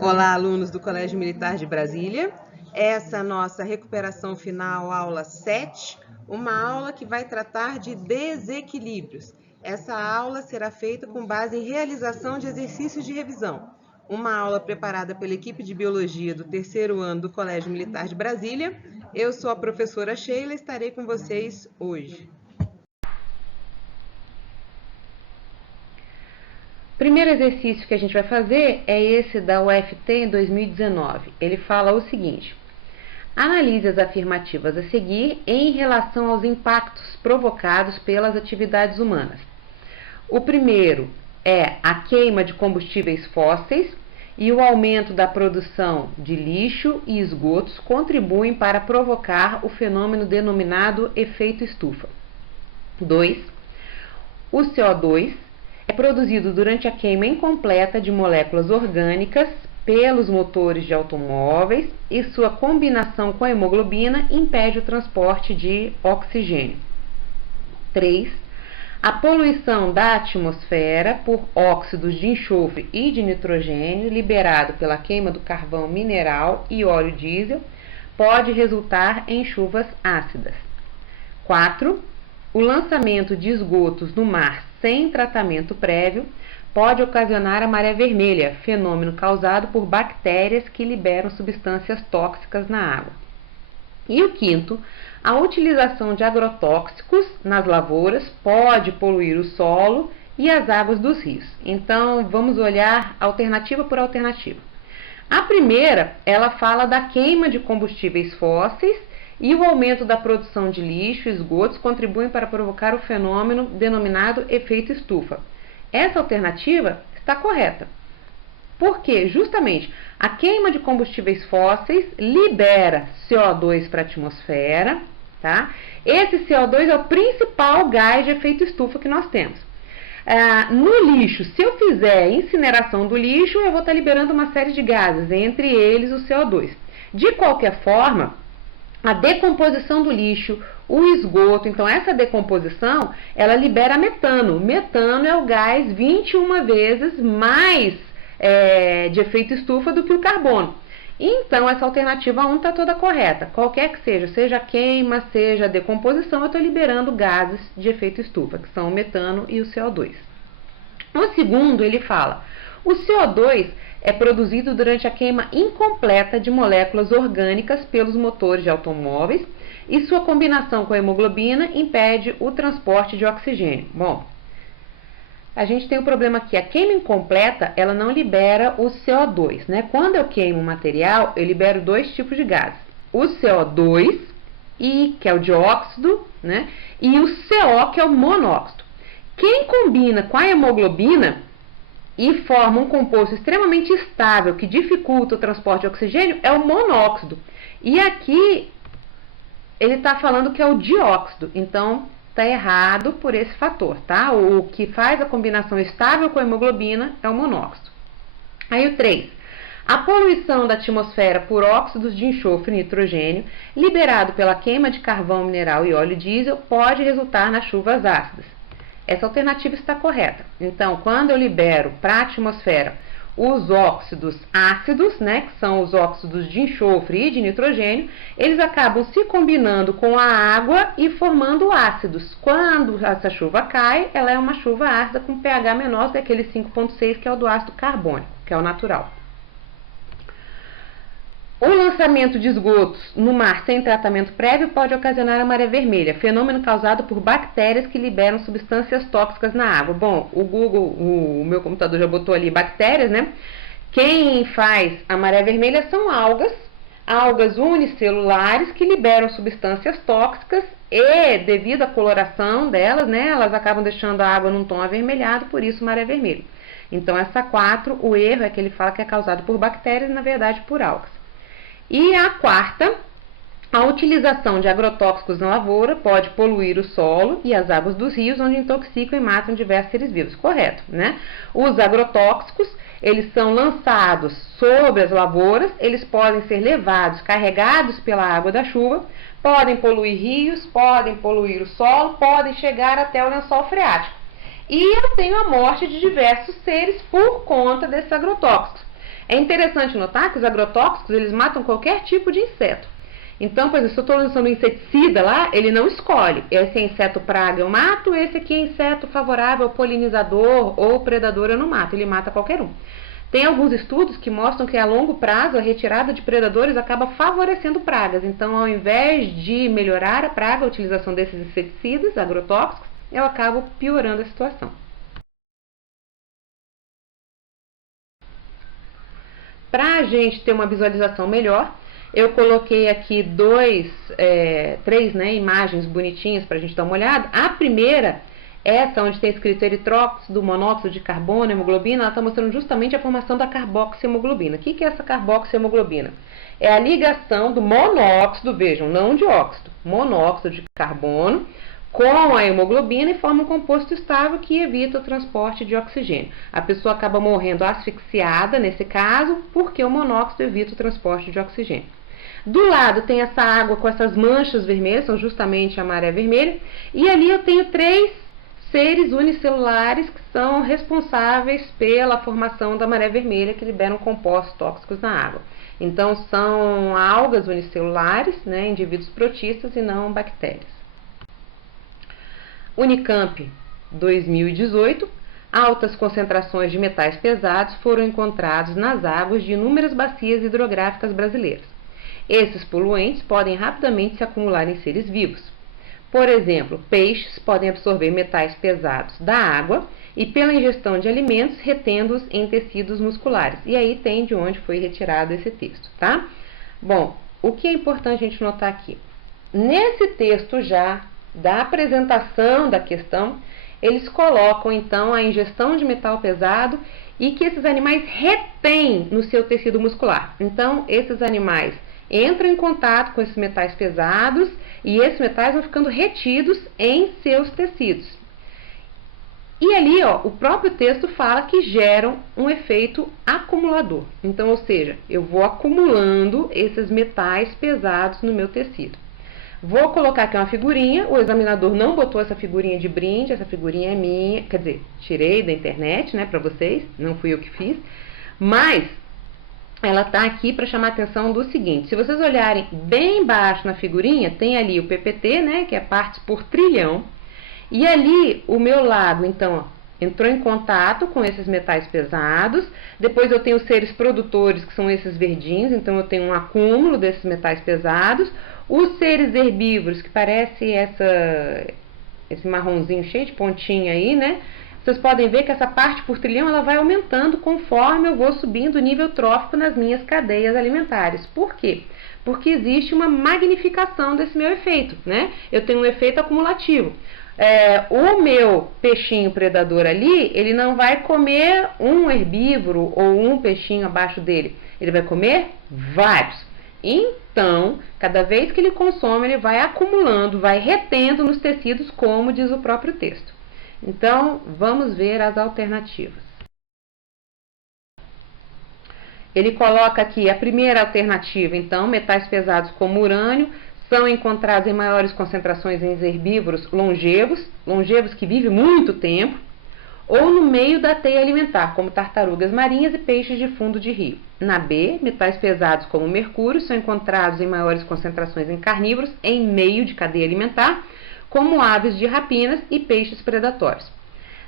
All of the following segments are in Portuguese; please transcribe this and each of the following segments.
Olá, alunos do Colégio Militar de Brasília. Essa nossa recuperação final, aula 7, uma aula que vai tratar de desequilíbrios. Essa aula será feita com base em realização de exercícios de revisão. Uma aula preparada pela equipe de Biologia do terceiro ano do Colégio Militar de Brasília. Eu sou a professora Sheila e estarei com vocês hoje. O primeiro exercício que a gente vai fazer é esse da UFT em 2019. Ele fala o seguinte: analise as afirmativas a seguir em relação aos impactos provocados pelas atividades humanas. O primeiro é a queima de combustíveis fósseis e o aumento da produção de lixo e esgotos contribuem para provocar o fenômeno denominado efeito estufa. 2. O CO2 é produzido durante a queima incompleta de moléculas orgânicas pelos motores de automóveis e sua combinação com a hemoglobina impede o transporte de oxigênio. 3. A poluição da atmosfera por óxidos de enxofre e de nitrogênio liberado pela queima do carvão mineral e óleo diesel pode resultar em chuvas ácidas. 4. O lançamento de esgotos no mar sem tratamento prévio pode ocasionar a maré vermelha, fenômeno causado por bactérias que liberam substâncias tóxicas na água. E o quinto, a utilização de agrotóxicos nas lavouras pode poluir o solo e as águas dos rios. Então, vamos olhar alternativa por alternativa. A primeira, ela fala da queima de combustíveis fósseis e o aumento da produção de lixo e esgotos contribuem para provocar o fenômeno denominado efeito estufa. Essa alternativa está correta. Porque, justamente, a queima de combustíveis fósseis libera CO2 para a atmosfera, tá? Esse CO2 é o principal gás de efeito estufa que nós temos. No lixo, se eu fizer incineração do lixo, eu vou estar liberando uma série de gases, entre eles o CO2. De qualquer forma, a decomposição do lixo, o esgoto, então essa decomposição, ela libera metano. Metano é o gás 21 vezes mais de efeito estufa do que o carbono. Então, essa alternativa 1 está toda correta. Qualquer que seja a queima, seja a decomposição, eu estou liberando gases de efeito estufa, que são o metano e o CO2. O segundo, ele fala, o CO2 é produzido durante a queima incompleta de moléculas orgânicas pelos motores de automóveis e sua combinação com a hemoglobina impede o transporte de oxigênio. Bom, a gente tem um problema aqui, a queima incompleta, ela não libera o CO2, né? Quando eu queimo o material, eu libero dois tipos de gases, o CO2, que é o dióxido, né? E o CO, que é o monóxido. Quem combina com a hemoglobina e forma um composto extremamente estável que dificulta o transporte de oxigênio é o monóxido. E aqui ele está falando que é o dióxido, então está errado por esse fator, tá? O que faz a combinação estável com a hemoglobina é o monóxido. Aí o 3. A poluição da atmosfera por óxidos de enxofre e nitrogênio liberado pela queima de carvão mineral e óleo diesel pode resultar nas chuvas ácidas. Essa alternativa está correta. Então, quando eu libero para a atmosfera os óxidos ácidos, né, que são os óxidos de enxofre e de nitrogênio, eles acabam se combinando com a água e formando ácidos. Quando essa chuva cai, ela é uma chuva ácida com pH menor do que aquele 5,6, que é o do ácido carbônico, que é o natural. O lançamento de esgotos no mar sem tratamento prévio pode ocasionar a maré vermelha, fenômeno causado por bactérias que liberam substâncias tóxicas na água. Bom, o Google, o meu computador já botou ali bactérias, né? Quem faz a maré vermelha são algas unicelulares que liberam substâncias tóxicas e, devido à coloração delas, né, elas acabam deixando a água num tom avermelhado, por isso maré vermelha. Então, essa 4, o erro é que ele fala que é causado por bactérias, na verdade por algas. E a quarta, a utilização de agrotóxicos na lavoura pode poluir o solo e as águas dos rios, onde intoxicam e matam diversos seres vivos. Correto, né? Os agrotóxicos, eles são lançados sobre as lavouras, eles podem ser levados, carregados pela água da chuva, podem poluir rios, podem poluir o solo, podem chegar até o lençol freático. E eu tenho a morte de diversos seres por conta desses agrotóxicos. É interessante notar que os agrotóxicos, eles matam qualquer tipo de inseto. Então, por exemplo, se eu estou lançando um inseticida lá, ele não escolhe. Esse é inseto praga, eu mato. Esse aqui é inseto favorável, polinizador ou predador, eu não mato. Ele mata qualquer um. Tem alguns estudos que mostram que a longo prazo a retirada de predadores acaba favorecendo pragas. Então, ao invés de melhorar a praga, a utilização desses inseticidas agrotóxicos, eu acabo piorando a situação. Para a gente ter uma visualização melhor, eu coloquei aqui três imagens bonitinhas para a gente dar uma olhada. A primeira, essa onde tem escrito eritróxido, monóxido de carbono, hemoglobina, ela está mostrando justamente a formação da carboxihemoglobina. O que é essa carboxihemoglobina? É a ligação do monóxido, vejam, não dióxido, monóxido de carbono, com a hemoglobina e forma um composto estável que evita o transporte de oxigênio. A pessoa acaba morrendo asfixiada, nesse caso, porque o monóxido evita o transporte de oxigênio. Do lado tem essa água com essas manchas vermelhas, são justamente a maré vermelha, e ali eu tenho 3 seres unicelulares que são responsáveis pela formação da maré vermelha, que liberam compostos tóxicos na água. Então, são algas unicelulares, indivíduos protistas e não bactérias. Unicamp 2018, altas concentrações de metais pesados foram encontrados nas águas de inúmeras bacias hidrográficas brasileiras. Esses poluentes podem rapidamente se acumular em seres vivos. Por exemplo, peixes podem absorver metais pesados da água e, pela ingestão de alimentos, retendo-os em tecidos musculares. E aí tem de onde foi retirado esse texto, tá? Bom, o que é importante a gente notar aqui? Nesse texto já da apresentação da questão, eles colocam então a ingestão de metal pesado e que esses animais retêm no seu tecido muscular. Então, esses animais entram em contato com esses metais pesados e esses metais vão ficando retidos em seus tecidos. E ali, o próprio texto fala que geram um efeito acumulador. Então, ou seja, eu vou acumulando esses metais pesados no meu tecido. Vou colocar aqui uma figurinha, o examinador não botou essa figurinha de brinde, essa figurinha é minha, quer dizer, tirei da internet, para vocês, não fui eu que fiz, mas ela está aqui para chamar a atenção do seguinte: se vocês olharem bem embaixo na figurinha, tem ali o PPT, que é partes por trilhão, e ali o meu lago, então, entrou em contato com esses metais pesados. Depois eu tenho os seres produtores, que são esses verdinhos, então eu tenho um acúmulo desses metais pesados. Os seres herbívoros, que parece esse marronzinho cheio de pontinha aí, Vocês podem ver que essa parte por trilhão ela vai aumentando conforme eu vou subindo o nível trófico nas minhas cadeias alimentares. Por quê? Porque existe uma magnificação desse meu efeito, Eu tenho um efeito acumulativo. O meu peixinho predador ali, ele não vai comer um herbívoro ou um peixinho abaixo dele. Ele vai comer vários. Então, cada vez que ele consome, ele vai acumulando, vai retendo nos tecidos, como diz o próprio texto. Então, vamos ver as alternativas. Ele coloca aqui a primeira alternativa, então, metais pesados como urânio, são encontrados em maiores concentrações em herbívoros longevos que vivem muito tempo, ou no meio da teia alimentar, como tartarugas marinhas e peixes de fundo de rio. Na B, metais pesados como mercúrio são encontrados em maiores concentrações em carnívoros em meio de cadeia alimentar, como aves de rapinas e peixes predatórios.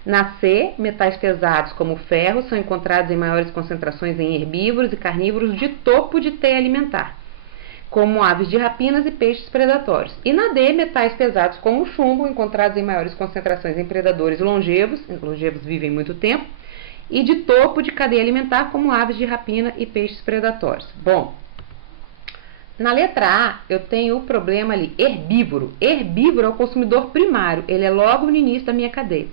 Na C, metais pesados como ferro são encontrados em maiores concentrações em herbívoros e carnívoros de topo de teia alimentar, como aves de rapinas e peixes predatórios. E na D, metais pesados como chumbo, encontrados em maiores concentrações em predadores longevos vivem muito tempo, e de topo de cadeia alimentar, como aves de rapina e peixes predatórios. Bom, na letra A, eu tenho o problema ali, herbívoro. Herbívoro é o consumidor primário, ele é logo no início da minha cadeia.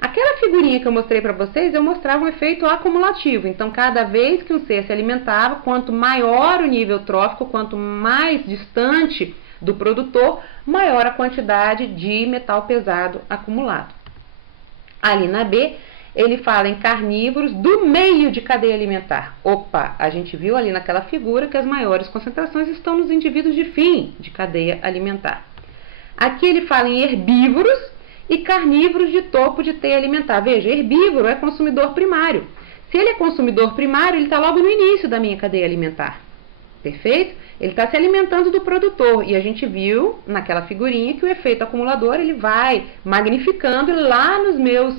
Aquela figurinha que eu mostrei para vocês, eu mostrava um efeito acumulativo. Então, cada vez que um ser se alimentava, quanto maior o nível trófico, quanto mais distante do produtor, maior a quantidade de metal pesado acumulado. Ali na B, ele fala em carnívoros do meio de cadeia alimentar. Opa, a gente viu ali naquela figura que as maiores concentrações estão nos indivíduos de fim de cadeia alimentar. Aqui ele fala em herbívoros e carnívoros de topo de teia alimentar. Veja, herbívoro é consumidor primário. Se ele é consumidor primário, ele está logo no início da minha cadeia alimentar. Perfeito? Ele está se alimentando do produtor. E a gente viu naquela figurinha que o efeito acumulador ele vai magnificando e lá nos meus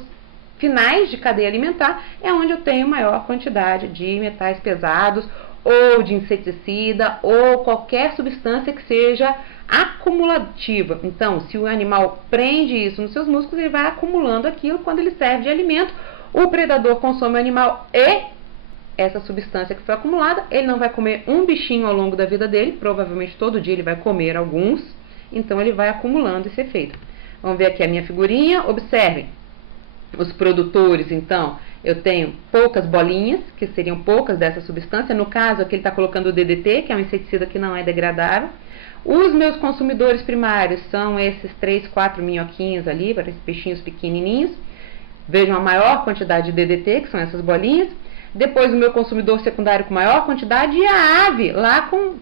finais de cadeia alimentar é onde eu tenho maior quantidade de metais pesados ou de inseticida ou qualquer substância que seja acumulativa. Então, se o animal prende isso nos seus músculos, ele vai acumulando aquilo quando ele serve de alimento. O predador consome o animal e essa substância que foi acumulada, ele não vai comer um bichinho ao longo da vida dele, provavelmente todo dia ele vai comer alguns, então ele vai acumulando esse efeito. Vamos ver aqui a minha figurinha, observem. Os produtores, então, eu tenho poucas bolinhas, que seriam poucas dessa substância. No caso, aqui ele está colocando o DDT, que é um inseticida que não é degradável. Os meus consumidores primários são esses 3, 4 minhoquinhos ali, para esses peixinhos pequenininhos. Vejam a maior quantidade de DDT, que são essas bolinhas. Depois o meu consumidor secundário com maior quantidade e a ave lá com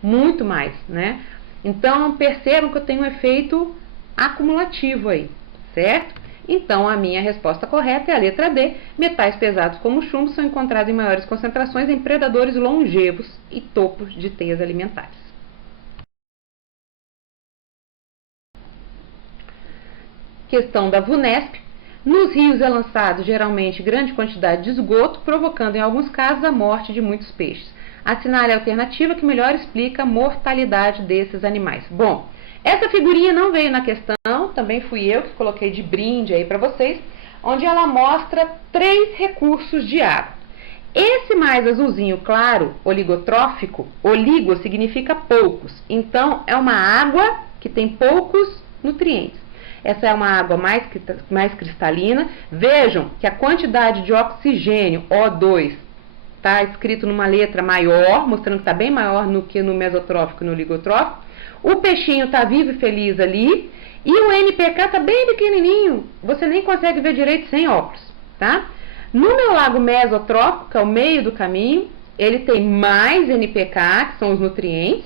muito mais, né? Então, percebam que eu tenho um efeito acumulativo aí, certo? Então, a minha resposta correta é a letra D. Metais pesados como chumbo são encontrados em maiores concentrações em predadores longevos e topos de teias alimentares. Questão da VUNESP. Nos rios é lançado geralmente grande quantidade de esgoto, provocando em alguns casos a morte de muitos peixes. Assinale a alternativa que melhor explica a mortalidade desses animais. Bom, essa figurinha não veio na questão, também fui eu que coloquei de brinde aí para vocês, onde ela mostra 3 recursos de água. Esse mais azulzinho claro, oligotrófico, oligo significa poucos, então é uma água que tem poucos nutrientes. Essa é uma água mais cristalina. Vejam que a quantidade de oxigênio, O2, está escrito numa letra maior, mostrando que está bem maior do que no mesotrófico e no oligotrófico. O peixinho está vivo e feliz ali. E o NPK está bem pequenininho, você nem consegue ver direito sem óculos, tá? No meu lago mesotrófico, que é o meio do caminho, ele tem mais NPK, que são os nutrientes,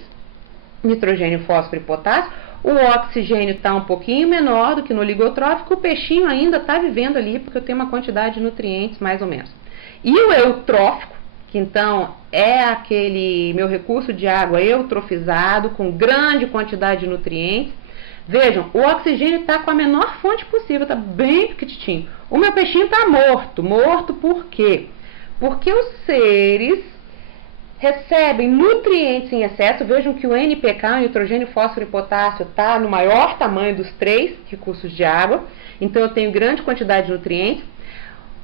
nitrogênio, fósforo e potássio. O oxigênio está um pouquinho menor do que no oligotrófico, o peixinho ainda está vivendo ali, porque eu tenho uma quantidade de nutrientes mais ou menos. E o eutrófico, que então é aquele meu recurso de água eutrofizado, com grande quantidade de nutrientes. Vejam, o oxigênio está com a menor fonte possível, está bem pequitinho. O meu peixinho está morto. Morto por quê? Porque os seres recebem nutrientes em excesso. Vejam que o NPK, o nitrogênio, fósforo e potássio, está no maior tamanho dos 3 recursos de água. Então eu tenho grande quantidade de nutrientes.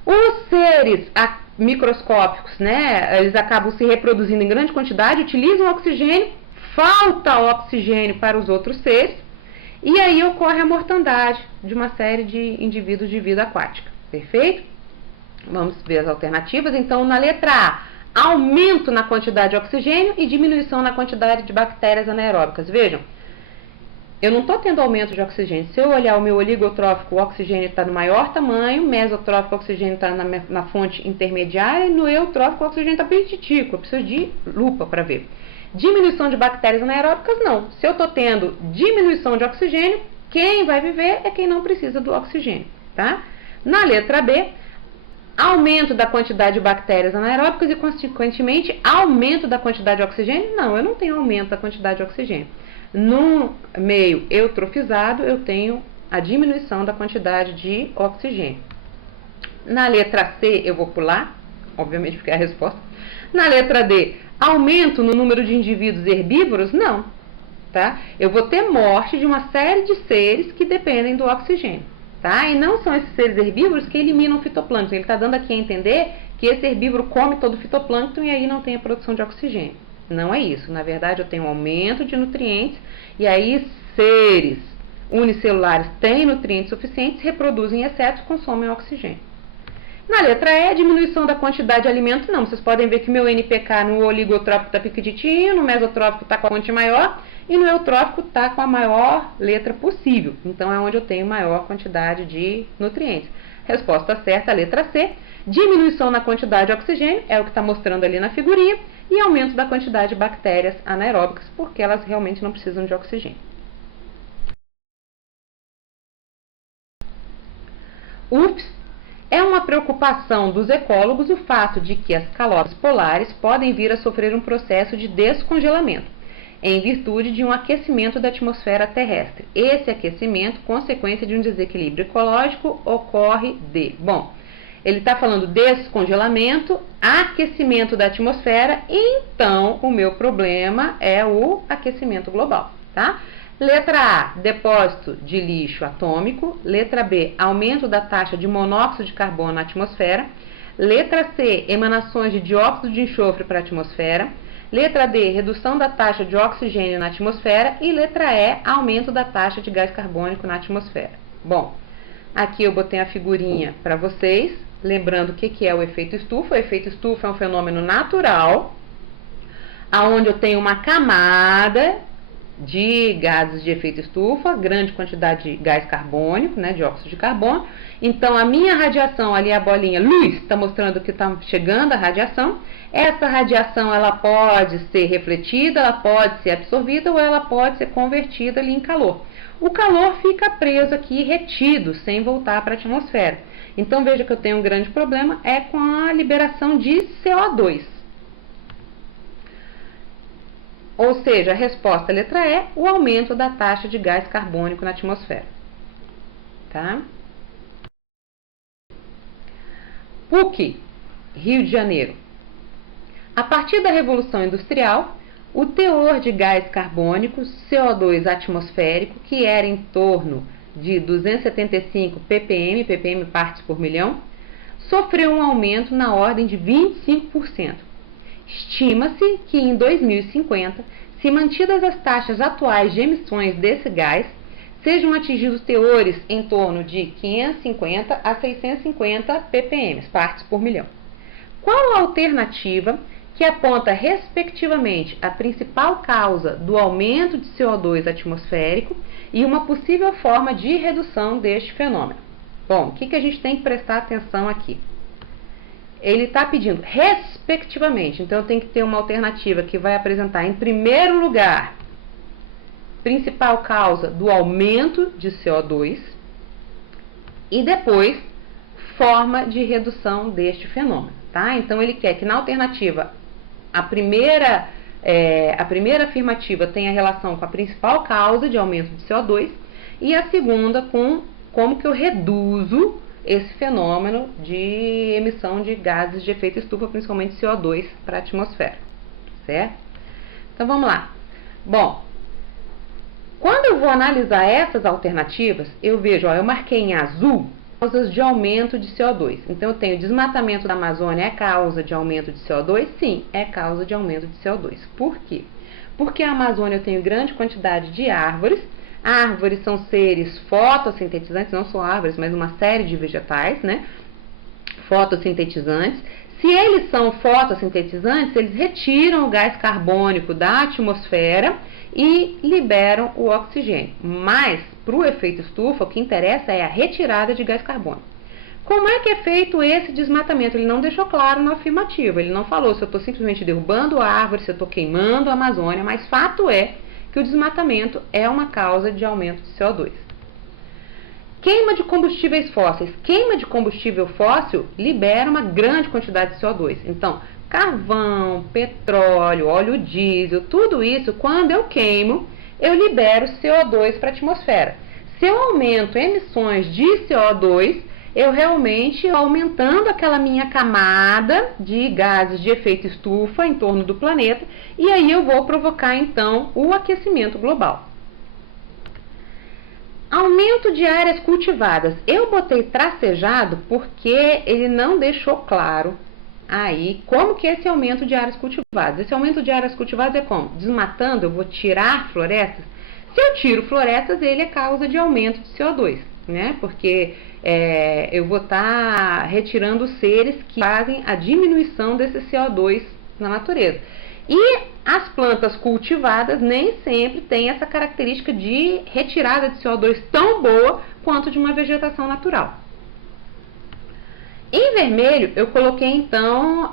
Os seres microscópicos, né, eles acabam se reproduzindo em grande quantidade, utilizam oxigênio, falta oxigênio para os outros seres, e aí ocorre a mortandade de uma série de indivíduos de vida aquática. Perfeito? Vamos ver as alternativas. Então, na letra A, aumento na quantidade de oxigênio e diminuição na quantidade de bactérias anaeróbicas. Vejam, eu não estou tendo aumento de oxigênio. Se eu olhar o meu oligotrófico, o oxigênio está no maior tamanho, mesotrófico, o oxigênio está na fonte intermediária, e no eutrófico, o oxigênio está petitico. Eu preciso de lupa para ver. Diminuição de bactérias anaeróbicas, não. Se eu estou tendo diminuição de oxigênio, quem vai viver é quem não precisa do oxigênio, tá? Na letra B, aumento da quantidade de bactérias anaeróbicas e, consequentemente, aumento da quantidade de oxigênio? Não, eu não tenho aumento da quantidade de oxigênio. No meio eutrofizado, eu tenho a diminuição da quantidade de oxigênio. Na letra C, eu vou pular, obviamente porque é a resposta. Na letra D, aumento no número de indivíduos herbívoros? Não, tá? Eu vou ter morte de uma série de seres que dependem do oxigênio. Tá? E não são esses seres herbívoros que eliminam o fitoplâncton. Ele está dando aqui a entender que esse herbívoro come todo o fitoplâncton e aí não tem a produção de oxigênio. Não é isso. Na verdade, eu tenho um aumento de nutrientes e aí seres unicelulares têm nutrientes suficientes, reproduzem em excesso e consomem oxigênio. Na letra E, diminuição da quantidade de alimento. Não, vocês podem ver que meu NPK no oligotrófico está pequenininho, no mesotrófico está com a fonte maior e no eutrófico está com a maior letra possível. Então, é onde eu tenho maior quantidade de nutrientes. Resposta certa, a letra C. Diminuição na quantidade de oxigênio, é o que está mostrando ali na figurinha, e aumento da quantidade de bactérias anaeróbicas, porque elas realmente não precisam de oxigênio. Ups! É uma preocupação dos ecólogos o fato de que as calotas polares podem vir a sofrer um processo de descongelamento, em virtude de um aquecimento da atmosfera terrestre. Esse aquecimento, consequência de um desequilíbrio ecológico, ocorre de... Bom, ele está falando descongelamento, aquecimento da atmosfera, então o meu problema é o aquecimento global, tá? Letra A, depósito de lixo atômico. Letra B, aumento da taxa de monóxido de carbono na atmosfera. Letra C, emanações de dióxido de enxofre para a atmosfera. Letra D, redução da taxa de oxigênio na atmosfera. E letra E, aumento da taxa de gás carbônico na atmosfera. Bom, aqui eu botei a figurinha para vocês, lembrando o que é o efeito estufa. O efeito estufa é um fenômeno natural, onde eu tenho uma camada de gases de efeito estufa, grande quantidade de gás carbônico, né, dióxido de carbono. Então, a minha radiação, ali a bolinha luz, está mostrando que está chegando a radiação. Essa radiação, ela pode ser refletida, ela pode ser absorvida ou ela pode ser convertida ali em calor. O calor fica preso aqui, retido, sem voltar para a atmosfera. Então, veja que eu tenho um grande problema, é com a liberação de CO2. Ou seja, a resposta letra E, o aumento da taxa de gás carbônico na atmosfera. Tá? PUC, Rio de Janeiro. A partir da Revolução Industrial, o teor de gás carbônico, CO2 atmosférico, que era em torno de 275 ppm partes por milhão, sofreu um aumento na ordem de 25%. Estima-se que em 2050, se mantidas as taxas atuais de emissões desse gás, sejam atingidos teores em torno de 550 a 650 ppm, partes por milhão. Qual a alternativa que aponta respectivamente a principal causa do aumento de CO2 atmosférico e uma possível forma de redução deste fenômeno? Bom, o que a gente tem que prestar atenção aqui? Ele está pedindo respectivamente, então eu tenho que ter uma alternativa que vai apresentar, em primeiro lugar, principal causa do aumento de CO2 e depois forma de redução deste fenômeno, tá? Então ele quer que na alternativa a primeira afirmativa tenha relação com a principal causa de aumento de CO2 e a segunda com como que eu reduzo esse fenômeno de emissão de gases de efeito estufa, principalmente CO2, para a atmosfera, certo? Então, vamos lá. Bom, quando eu vou analisar essas alternativas, eu vejo, ó, eu marquei em azul causas de aumento de CO2. Então, eu tenho desmatamento da Amazônia é causa de aumento de CO2? Sim, é causa de aumento de CO2. Por quê? Porque a Amazônia eu tenho grande quantidade de árvores. Árvores são seres fotossintetizantes, não só árvores, mas uma série de vegetais, né? Fotossintetizantes. Se eles são fotossintetizantes, eles retiram o gás carbônico da atmosfera e liberam o oxigênio. Mas, para o efeito estufa, o que interessa é a retirada de gás carbônico. Como é que é feito esse desmatamento? Ele não deixou claro na afirmativa. Ele não falou se eu estou simplesmente derrubando a árvore, se eu estou queimando a Amazônia, mas fato é que o desmatamento é uma causa de aumento de CO2. Queima de combustíveis fósseis. Queima de combustível fóssil libera uma grande quantidade de CO2. Então, carvão, petróleo, óleo diesel, tudo isso, quando eu queimo, eu libero CO2 para a atmosfera. Se eu aumento emissões de CO2, eu realmente aumentando aquela minha camada de gases de efeito estufa em torno do planeta, e aí eu vou provocar então o aquecimento global. Aumento de áreas cultivadas. Eu botei tracejado porque ele não deixou claro aí como que é esse aumento de áreas cultivadas. Esse aumento de áreas cultivadas é como? Desmatando, eu vou tirar florestas. Se eu tiro florestas, ele é causa de aumento de CO2, né? Porque eu vou estar retirando seres que fazem a diminuição desse CO2 na natureza. E as plantas cultivadas nem sempre têm essa característica de retirada de CO2 tão boa quanto de uma vegetação natural. Em vermelho, eu coloquei então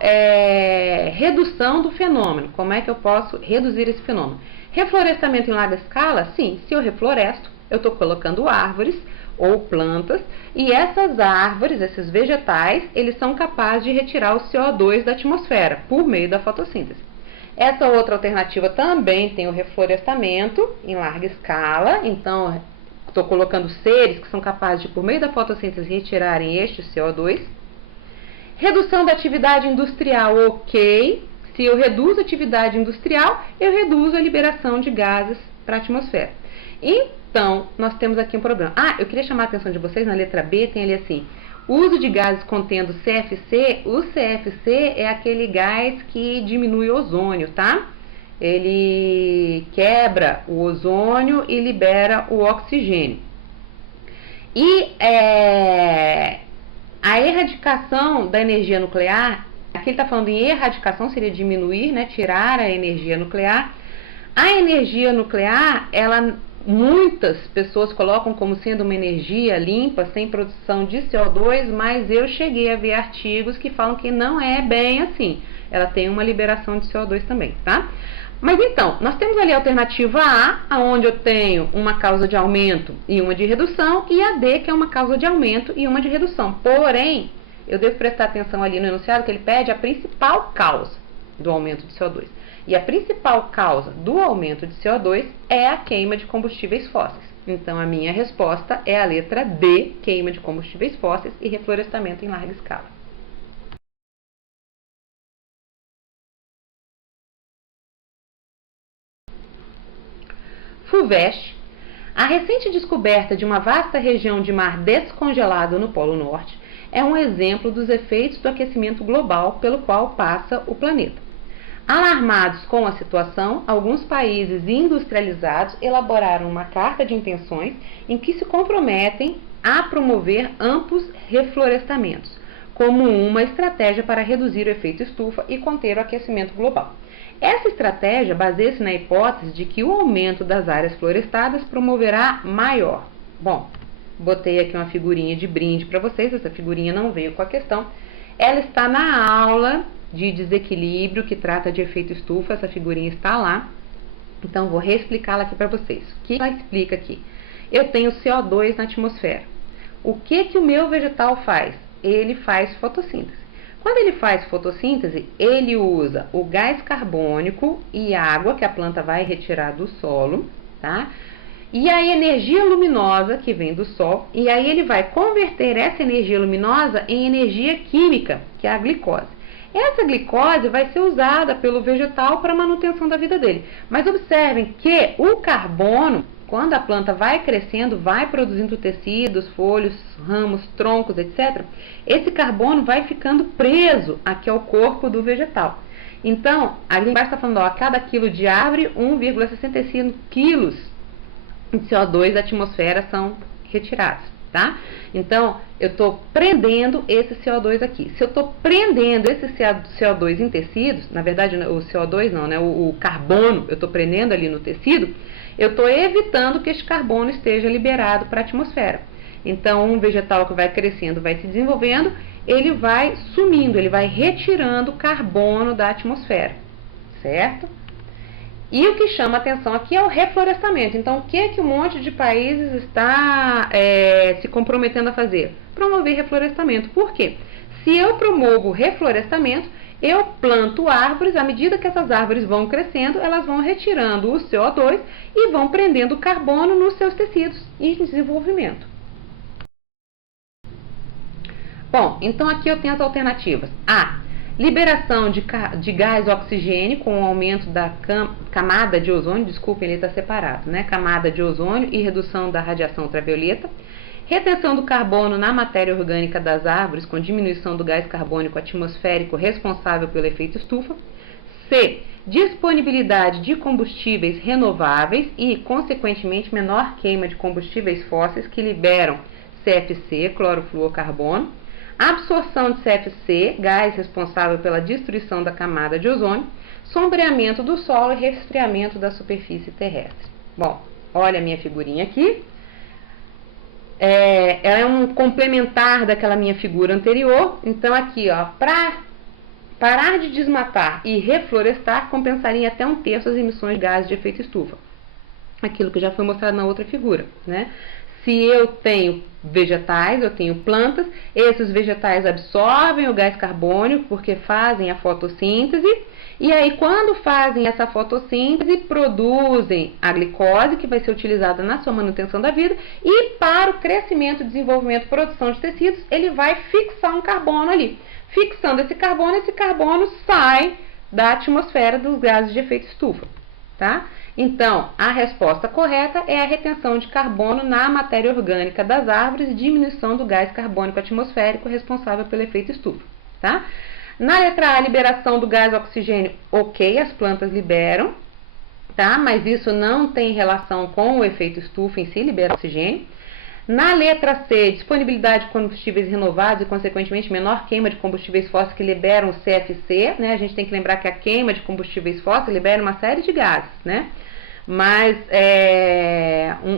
redução do fenômeno. Como é que eu posso reduzir esse fenômeno? Reflorestamento em larga escala? Sim, se eu refloresto, eu estou colocando árvores. ou plantas, e essas árvores, esses vegetais, eles são capazes de retirar o CO2 da atmosfera por meio da fotossíntese. Essa outra alternativa também tem o reflorestamento em larga escala, então estou colocando seres que são capazes de, por meio da fotossíntese, retirarem este CO2. Redução da atividade industrial, ok. Se eu reduzo a atividade industrial, eu reduzo a liberação de gases para a atmosfera. Então, nós temos aqui um problema. Eu queria chamar a atenção de vocês, na letra B tem ali assim, uso de gases contendo CFC. O CFC é aquele gás que diminui o ozônio, tá? Ele quebra o ozônio e libera o oxigênio. E a erradicação da energia nuclear, aqui ele está falando em erradicação, seria diminuir, né, tirar a energia nuclear. A energia nuclear, muitas pessoas colocam como sendo uma energia limpa, sem produção de CO2, mas eu cheguei a ver artigos que falam que não é bem assim. Ela tem uma liberação de CO2 também, tá? Mas então, nós temos ali a alternativa A, onde eu tenho uma causa de aumento e uma de redução, e a D, que é uma causa de aumento e uma de redução. Porém, eu devo prestar atenção ali no enunciado que ele pede a principal causa do aumento de CO2. E a principal causa do aumento de CO2 é a queima de combustíveis fósseis. Então, a minha resposta é a letra D, queima de combustíveis fósseis e reflorestamento em larga escala. FUVEST. A recente descoberta de uma vasta região de mar descongelado no Polo Norte é um exemplo dos efeitos do aquecimento global pelo qual passa o planeta. Alarmados com a situação, alguns países industrializados elaboraram uma carta de intenções em que se comprometem a promover amplos reflorestamentos, como uma estratégia para reduzir o efeito estufa e conter o aquecimento global. Essa estratégia baseia-se na hipótese de que o aumento das áreas florestadas promoverá maior. Bom, botei aqui uma figurinha de brinde para vocês, essa figurinha não veio com a questão. Ela está na aula de desequilíbrio que trata de efeito estufa, essa figurinha está lá. Então, vou reexplicá-la aqui para vocês. O que ela explica aqui? Eu tenho CO2 na atmosfera. O que o meu vegetal faz? Ele faz fotossíntese. Quando ele faz fotossíntese, ele usa o gás carbônico e água que a planta vai retirar do solo, tá? E a energia luminosa que vem do sol, e aí ele vai converter essa energia luminosa em energia química, que é a glicose. Essa glicose vai ser usada pelo vegetal para a manutenção da vida dele. Mas observem que o carbono, quando a planta vai crescendo, vai produzindo tecidos, folhos, ramos, troncos, etc., esse carbono vai ficando preso aqui ao corpo do vegetal. Então, a embaixo está falando, a cada quilo de árvore, 1,65 quilos de CO2 da atmosfera são retirados, tá? Então, eu estou prendendo esse CO2 aqui. Se eu estou prendendo esse CO2 em tecidos, na verdade, o CO2 não, né? O carbono, eu estou prendendo ali no tecido, eu estou evitando que esse carbono esteja liberado para a atmosfera. Então, um vegetal que vai crescendo, vai se desenvolvendo, ele vai sumindo, ele vai retirando carbono da atmosfera, certo? E o que chama atenção aqui é o reflorestamento. Então, o que um monte de países está se comprometendo a fazer? Promover reflorestamento. Por quê? Se eu promovo reflorestamento, eu planto árvores, à medida que essas árvores vão crescendo, elas vão retirando o CO2 e vão prendendo carbono nos seus tecidos em desenvolvimento. Bom, então aqui eu tenho as alternativas. A. Liberação de gás oxigênio com o aumento da camada de ozônio, desculpem, ele está separado, né? Camada de ozônio e redução da radiação ultravioleta. Retenção do carbono na matéria orgânica das árvores com diminuição do gás carbônico atmosférico responsável pelo efeito estufa. C. Disponibilidade de combustíveis renováveis e, consequentemente, menor queima de combustíveis fósseis que liberam CFC, clorofluorcarbono. Absorção de CFC, gás responsável pela destruição da camada de ozônio, sombreamento do solo e resfriamento da superfície terrestre. Bom, olha a minha figurinha aqui. Ela é um complementar daquela minha figura anterior. Então, aqui, ó, para parar de desmatar e reflorestar, compensaria até 1/3 as emissões de gases de efeito estufa. Aquilo que já foi mostrado na outra figura, né? Se eu tenho vegetais, eu tenho plantas, esses vegetais absorvem o gás carbônico porque fazem a fotossíntese, e aí quando fazem essa fotossíntese, produzem a glicose, que vai ser utilizada na sua manutenção da vida, e para o crescimento, desenvolvimento, produção de tecidos, ele vai fixar um carbono ali. Fixando esse carbono sai da atmosfera dos gases de efeito estufa, tá? Então, a resposta correta é a retenção de carbono na matéria orgânica das árvores e diminuição do gás carbônico atmosférico responsável pelo efeito estufa, tá? Na letra A, liberação do gás oxigênio, ok, as plantas liberam, tá? Mas isso não tem relação com o efeito estufa em si, libera oxigênio. Na letra C, disponibilidade de combustíveis renováveis e, consequentemente, menor queima de combustíveis fósseis que liberam o CFC, né? A gente tem que lembrar que a queima de combustíveis fósseis libera uma série de gases, né? Mas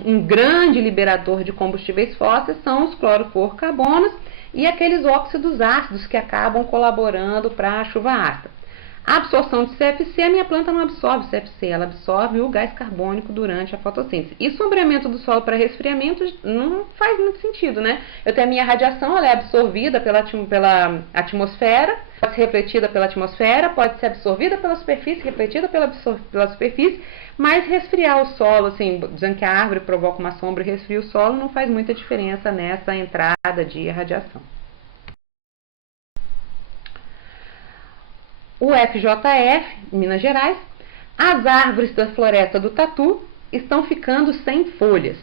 um grande liberador de combustíveis fósseis são os clorofluorcarbonos e aqueles óxidos ácidos que acabam colaborando para a chuva ácida. A absorção de CFC, a minha planta não absorve CFC, ela absorve o gás carbônico durante a fotossíntese. E sombreamento do solo para resfriamento não faz muito sentido, né? Eu tenho a minha radiação, ela é absorvida pela atmosfera, pode ser refletida pela atmosfera, pode ser absorvida pela superfície, refletida pela superfície, mas resfriar o solo, assim, dizendo que a árvore provoca uma sombra e resfria o solo, não faz muita diferença nessa entrada de radiação. O FJF, Minas Gerais, as árvores da floresta do Tatu estão ficando sem folhas.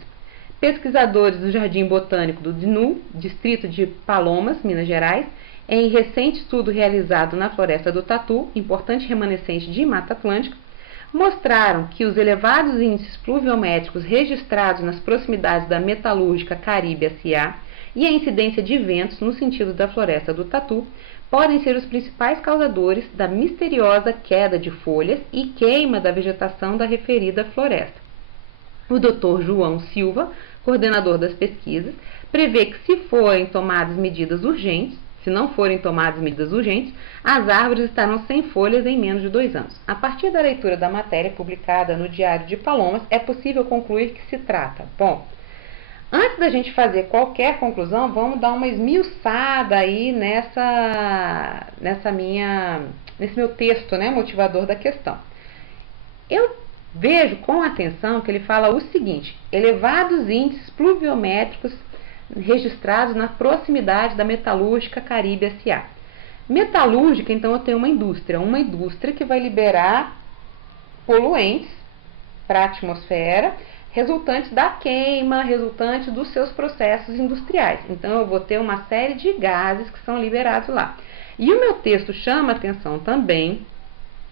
Pesquisadores do Jardim Botânico do DNU, distrito de Palomas, Minas Gerais, em recente estudo realizado na floresta do Tatu, importante remanescente de Mata Atlântica, mostraram que os elevados índices pluviométricos registrados nas proximidades da metalúrgica Caribe S.A. e a incidência de ventos no sentido da floresta do Tatu podem ser os principais causadores da misteriosa queda de folhas e queima da vegetação da referida floresta. O Dr. João Silva, coordenador das pesquisas, prevê que se não forem tomadas medidas urgentes, as árvores estarão sem folhas em menos de 2 anos. A partir da leitura da matéria publicada no Diário de Palomas, é possível concluir que se trata. Bom, antes da gente fazer qualquer conclusão, vamos dar uma esmiuçada aí nesse meu texto, né, motivador da questão. Eu vejo com atenção que ele fala o seguinte: elevados índices pluviométricos registrados na proximidade da metalúrgica Caribe S.A. Metalúrgica, então, eu tenho uma indústria que vai liberar poluentes para a atmosfera, resultantes da queima, resultantes dos seus processos industriais. Então, eu vou ter uma série de gases que são liberados lá. E o meu texto chama atenção também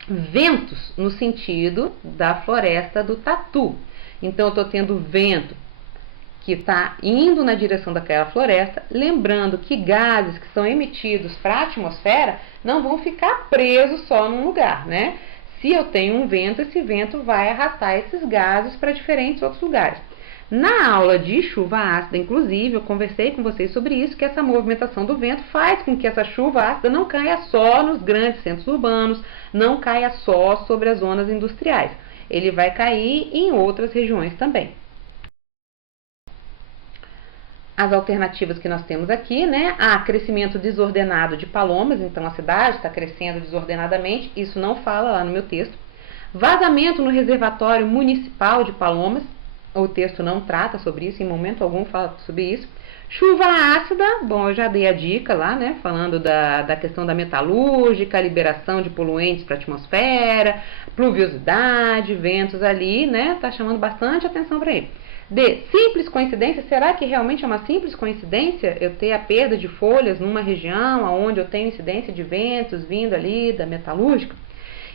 ventos no sentido da floresta do Tatu. Então, eu estou tendo vento que está indo na direção daquela floresta, lembrando que gases que são emitidos para a atmosfera não vão ficar presos só num lugar, né? Se eu tenho um vento, esse vento vai arrastar esses gases para diferentes outros lugares. Na aula de chuva ácida, inclusive, eu conversei com vocês sobre isso, que essa movimentação do vento faz com que essa chuva ácida não caia só nos grandes centros urbanos, não caia só sobre as zonas industriais. Ele vai cair em outras regiões também. As alternativas que nós temos aqui, né? Crescimento desordenado de Palomas, então a cidade está crescendo desordenadamente, isso não fala lá no meu texto. Vazamento no reservatório municipal de Palomas, o texto não trata sobre isso, em momento algum fala sobre isso. Chuva ácida, bom, eu já dei a dica lá, né? Falando da questão da metalúrgica, liberação de poluentes para a atmosfera, pluviosidade, ventos ali, né? Tá chamando bastante atenção para ele. D. Simples coincidência. Será que realmente é uma simples coincidência eu ter a perda de folhas numa região onde eu tenho incidência de ventos vindo ali da metalúrgica?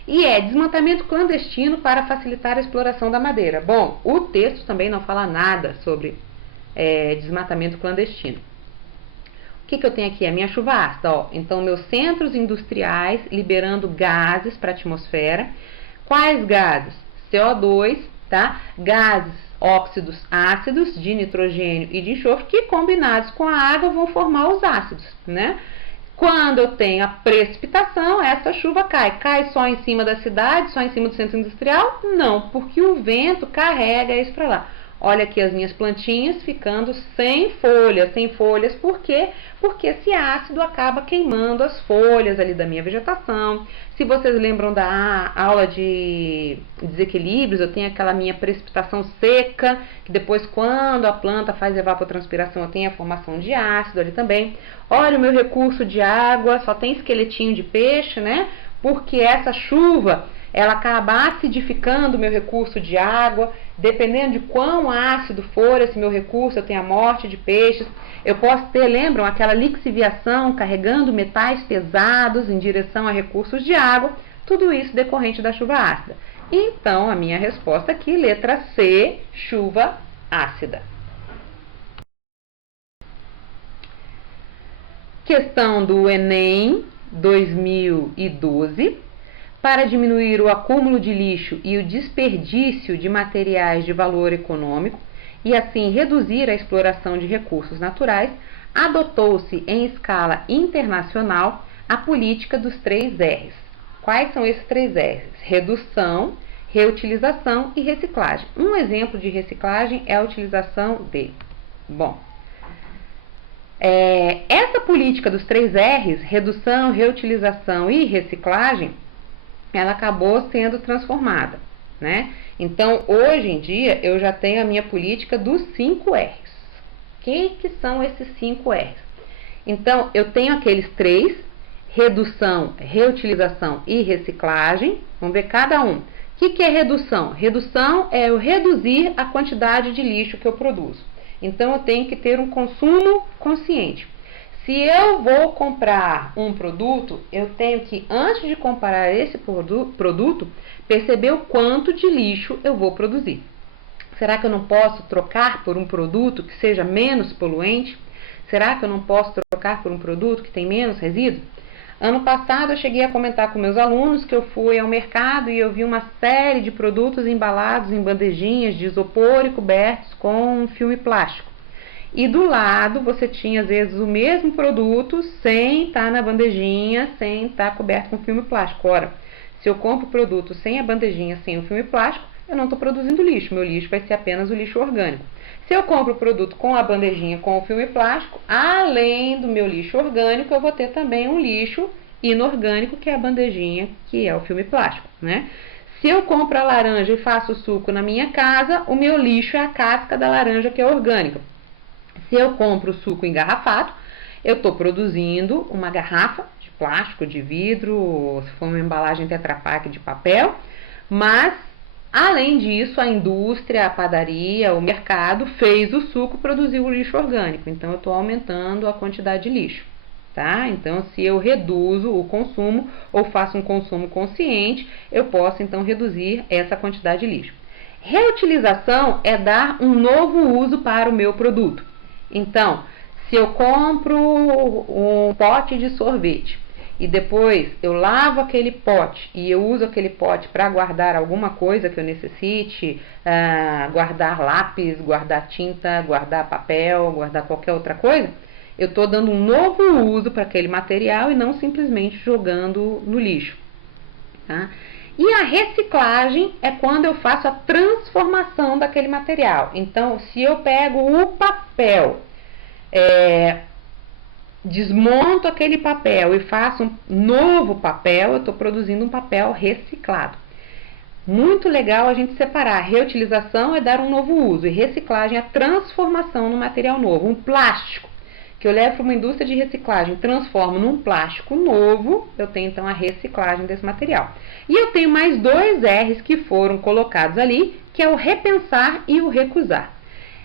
E desmantamento clandestino para facilitar a exploração da madeira. Bom, o texto também não fala nada sobre desmatamento clandestino. O que eu tenho aqui? A minha chuva ácida. Ó. Então, meus centros industriais liberando gases para a atmosfera. Quais gases? CO2, tá? Gases óxidos ácidos de nitrogênio e de enxofre que combinados com a água vão formar os ácidos, né? Quando eu tenho a precipitação, essa chuva cai. Cai só em cima da cidade, só em cima do centro industrial? Não, porque o vento carrega isso para lá. Olha aqui as minhas plantinhas ficando sem folhas, por quê? Porque esse ácido acaba queimando as folhas ali da minha vegetação. Se vocês lembram da aula de desequilíbrios, eu tenho aquela minha precipitação seca, que depois quando a planta faz evapotranspiração eu tenho a formação de ácido ali também. Olha o meu recurso de água, só tem esqueletinho de peixe, né? Porque essa chuva ela acaba acidificando o meu recurso de água, dependendo de quão ácido for esse meu recurso, eu tenho a morte de peixes. Eu posso ter, lembram, aquela lixiviação carregando metais pesados em direção a recursos de água, tudo isso decorrente da chuva ácida. Então, a minha resposta aqui, letra C, chuva ácida. Questão do Enem 2012. Para diminuir o acúmulo de lixo e o desperdício de materiais de valor econômico e assim reduzir a exploração de recursos naturais, adotou-se em escala internacional a política dos 3 R's. Quais são esses 3 R's? Redução, reutilização e reciclagem. Um exemplo de reciclagem é a utilização de... Bom, essa política dos 3 R's, redução, reutilização e reciclagem, ela acabou sendo transformada, né? Então, hoje em dia, eu já tenho a minha política dos 5 R's. O que são esses 5 R's? Então, eu tenho aqueles 3, redução, reutilização e reciclagem. Vamos ver cada um. O que é redução? Redução é eu reduzir a quantidade de lixo que eu produzo. Então, eu tenho que ter um consumo consciente. Se eu vou comprar um produto, eu tenho que, antes de comprar esse produto, perceber o quanto de lixo eu vou produzir. Será que eu não posso trocar por um produto que seja menos poluente? Será que eu não posso trocar por um produto que tem menos resíduo? Ano passado eu cheguei a comentar com meus alunos que eu fui ao mercado e eu vi uma série de produtos embalados em bandejinhas de isopor e cobertos com filme plástico. E do lado você tinha às vezes o mesmo produto sem estar na bandejinha, sem estar coberto com filme plástico. Ora, se eu compro o produto sem a bandejinha, sem o filme plástico, eu não estou produzindo lixo, meu lixo vai ser apenas o lixo orgânico. Se eu compro o produto com a bandejinha com o filme plástico, além do meu lixo orgânico, eu vou ter também um lixo inorgânico, que é a bandejinha, que é o filme plástico, né? Se eu compro a laranja e faço suco na minha casa, o meu lixo é a casca da laranja, que é orgânica. Se eu compro o suco engarrafado, eu estou produzindo uma garrafa de plástico, de vidro, se for uma embalagem Tetra Pak de papel, mas, além disso, a indústria, a padaria, o mercado fez o suco, produziu o lixo orgânico. Então, eu estou aumentando a quantidade de lixo, tá? Então, se eu reduzo o consumo ou faço um consumo consciente, eu posso, então, reduzir essa quantidade de lixo. Reutilização é dar um novo uso para o meu produto. Então, se eu compro um pote de sorvete e depois eu lavo aquele pote e eu uso aquele pote para guardar alguma coisa que eu necessite, guardar lápis, guardar tinta, guardar papel, guardar qualquer outra coisa, eu estou dando um novo uso para aquele material e não simplesmente jogando no lixo, tá? E a reciclagem é quando eu faço a transformação daquele material. Então, se eu pego o papel, desmonto aquele papel e faço um novo papel, eu estou produzindo um papel reciclado. Muito legal a gente separar. Reutilização é dar um novo uso e reciclagem é a transformação no material novo. Um plástico que eu levo para uma indústria de reciclagem, transformo num plástico novo, eu tenho então a reciclagem desse material. E eu tenho mais 2 R's que foram colocados ali, que é o repensar e o recusar.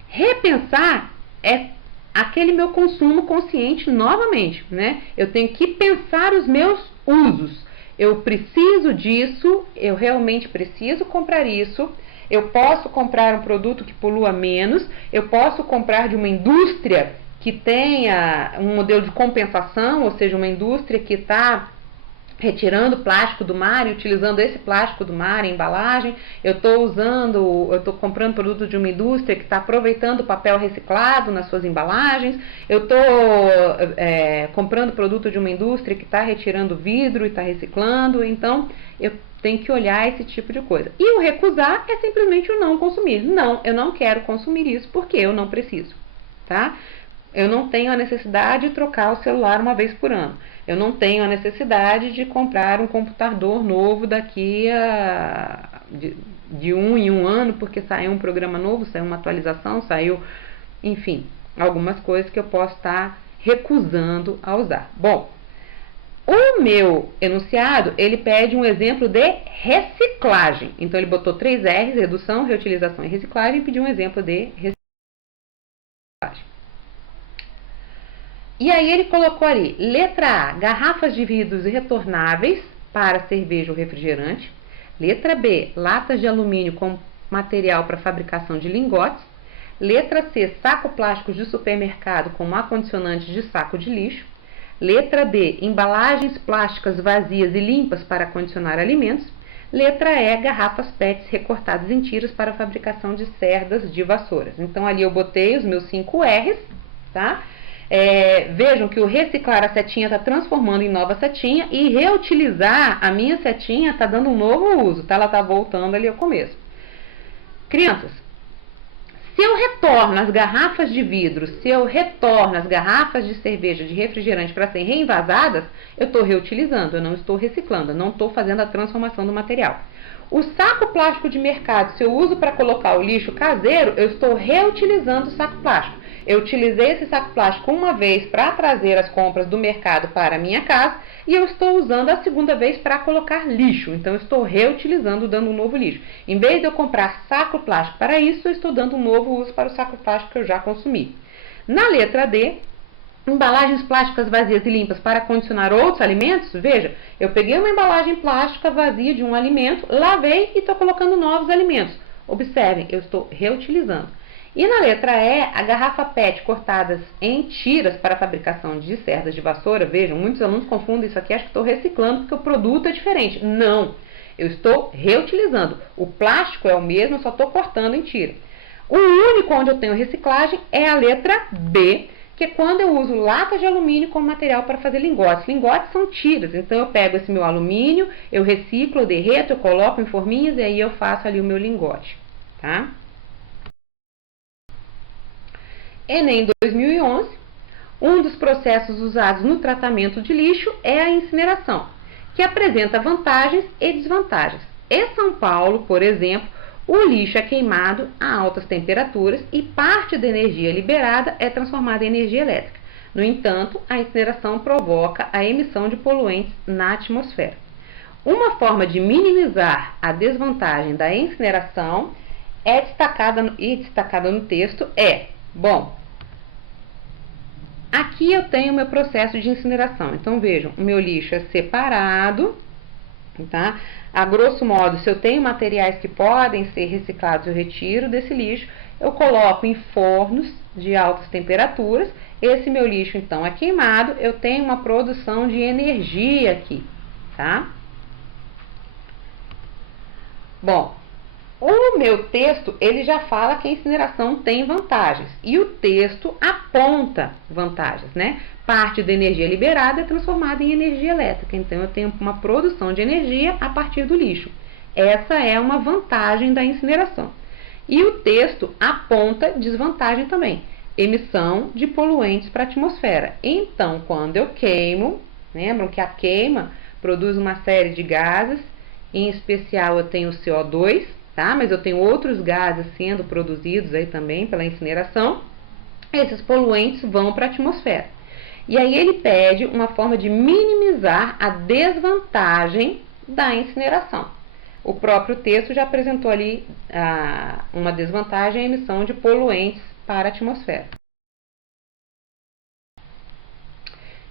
Repensar é aquele meu consumo consciente novamente, né? Eu tenho que pensar os meus usos. Eu preciso disso, eu realmente preciso comprar isso. Eu posso comprar um produto que polua menos, eu posso comprar de uma indústria que tenha um modelo de compensação, ou seja, uma indústria que está retirando plástico do mar e utilizando esse plástico do mar em embalagem. Eu estou comprando produto de uma indústria que está aproveitando o papel reciclado nas suas embalagens. Eu estou comprando produto de uma indústria que está retirando vidro e está reciclando. Então, eu tem que olhar esse tipo de coisa. E o recusar é simplesmente o não consumir. Não, eu não quero consumir isso porque eu não preciso, tá? Eu não tenho a necessidade de trocar o celular uma vez por ano. Eu não tenho a necessidade de comprar um computador novo daqui a de um em um ano, porque saiu um programa novo, saiu uma atualização, saiu, enfim, algumas coisas que eu posso estar recusando a usar. Bom, o meu enunciado, ele pede um exemplo de reciclagem. Então, ele botou 3 R's, redução, reutilização e reciclagem, e pediu um exemplo de reciclagem. E aí ele colocou ali, letra A, garrafas de vidros retornáveis para cerveja ou refrigerante. Letra B, latas de alumínio com material para fabricação de lingotes. Letra C, saco plásticos de supermercado com acondicionantes de saco de lixo. Letra D, embalagens plásticas vazias e limpas para acondicionar alimentos. Letra E, garrafas PETs recortadas em tiras para a fabricação de cerdas de vassouras. Então ali eu botei os meus 5 R's, tá? Vejam que o reciclar a setinha está transformando em nova setinha e reutilizar a minha setinha está dando um novo uso, tá? Ela está voltando ali ao começo. Crianças, se eu retorno as garrafas de vidro, se eu retorno as garrafas de cerveja, de refrigerante para serem reenvasadas, eu estou reutilizando, eu não estou reciclando, eu não estou fazendo a transformação do material. O saco plástico de mercado, se eu uso para colocar o lixo caseiro, eu estou reutilizando o saco plástico. Eu utilizei esse saco plástico uma vez para trazer as compras do mercado para a minha casa e eu estou usando a segunda vez para colocar lixo. Então, eu estou reutilizando, dando um novo lixo. Em vez de eu comprar saco plástico para isso, eu estou dando um novo uso para o saco plástico que eu já consumi. Na letra D, embalagens plásticas vazias e limpas para condicionar outros alimentos. Veja, eu peguei uma embalagem plástica vazia de um alimento, lavei e estou colocando novos alimentos. Observem, eu estou reutilizando. E na letra E, a garrafa PET cortadas em tiras para a fabricação de cerdas de vassoura. Vejam, muitos alunos confundem isso aqui, acham que estou reciclando porque o produto é diferente. Não, eu estou reutilizando. O plástico é o mesmo, eu só estou cortando em tira. O único onde eu tenho reciclagem é a letra B, que é quando eu uso latas de alumínio como material para fazer lingotes. Lingotes são tiras, então eu pego esse meu alumínio, eu reciclo, eu derreto, eu coloco em forminhas e aí eu faço ali o meu lingote, tá? Enem 2011, um dos processos usados no tratamento de lixo é a incineração, que apresenta vantagens e desvantagens. Em São Paulo, por exemplo, o lixo é queimado a altas temperaturas e parte da energia liberada é transformada em energia elétrica. No entanto, a incineração provoca a emissão de poluentes na atmosfera. Uma forma de minimizar a desvantagem da incineração destacada no texto bom, aqui eu tenho o meu processo de incineração. Então, vejam, o meu lixo é separado, tá? A grosso modo, se eu tenho materiais que podem ser reciclados, eu retiro desse lixo, eu coloco em fornos de altas temperaturas. Esse meu lixo, então, é queimado, eu tenho uma produção de energia aqui, tá? Bom, o meu texto, ele já fala que a incineração tem vantagens. E o texto aponta vantagens, né? Parte da energia liberada é transformada em energia elétrica. Então, eu tenho uma produção de energia a partir do lixo. Essa é uma vantagem da incineração. E o texto aponta desvantagem também. Emissão de poluentes para a atmosfera. Então, quando eu queimo, lembram que a queima produz uma série de gases. Em especial, eu tenho o CO2. Tá? Mas eu tenho outros gases sendo produzidos aí também pela incineração. Esses poluentes vão para a atmosfera. E aí ele pede uma forma de minimizar a desvantagem da incineração. O próprio texto já apresentou ali uma desvantagem, a emissão de poluentes para a atmosfera.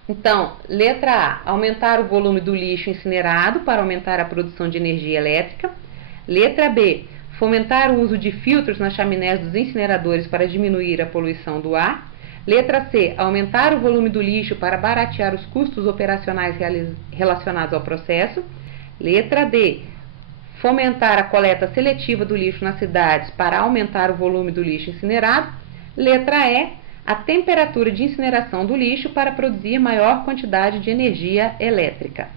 Então, letra A, aumentar o volume do lixo incinerado para aumentar a produção de energia elétrica. Letra B, fomentar o uso de filtros nas chaminés dos incineradores para diminuir a poluição do ar. Letra C, aumentar o volume do lixo para baratear os custos operacionais relacionados ao processo. Letra D, fomentar a coleta seletiva do lixo nas cidades para aumentar o volume do lixo incinerado. Letra E, a temperatura de incineração do lixo para produzir maior quantidade de energia elétrica.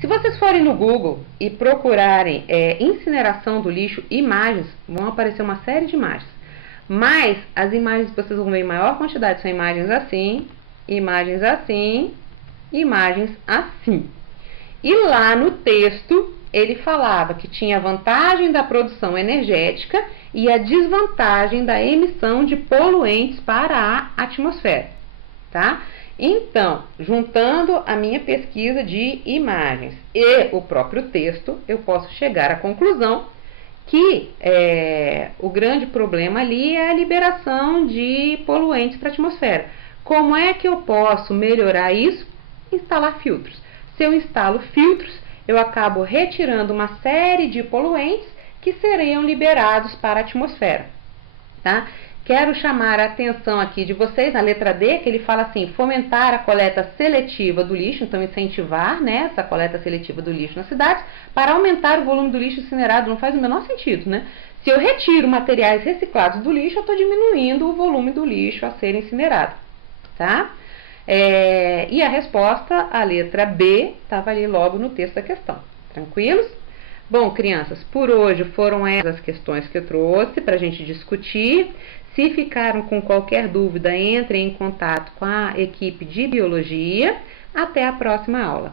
Se vocês forem no Google e procurarem incineração do lixo, imagens, vão aparecer uma série de imagens. Mas as imagens que vocês vão ver em maior quantidade são imagens assim, imagens assim, imagens assim. E lá no texto ele falava que tinha a vantagem da produção energética e a desvantagem da emissão de poluentes para a atmosfera, tá? Então, juntando a minha pesquisa de imagens e o próprio texto, eu posso chegar à conclusão que o grande problema ali é a liberação de poluentes para a atmosfera. Como é que eu posso melhorar isso? Instalar filtros. Se eu instalo filtros, eu acabo retirando uma série de poluentes que seriam liberados para a atmosfera, tá? Quero chamar a atenção aqui de vocês na letra D, que ele fala assim, fomentar a coleta seletiva do lixo, então incentivar, né, essa coleta seletiva do lixo nas cidades, para aumentar o volume do lixo incinerado. Não faz o menor sentido, né? Se eu retiro materiais reciclados do lixo, eu estou diminuindo o volume do lixo a ser incinerado, tá? E a resposta, a letra B, estava ali logo no texto da questão. Tranquilos? Bom, crianças, por hoje foram essas as questões que eu trouxe para a gente discutir. Se ficaram com qualquer dúvida, entrem em contato com a equipe de biologia. Até a próxima aula.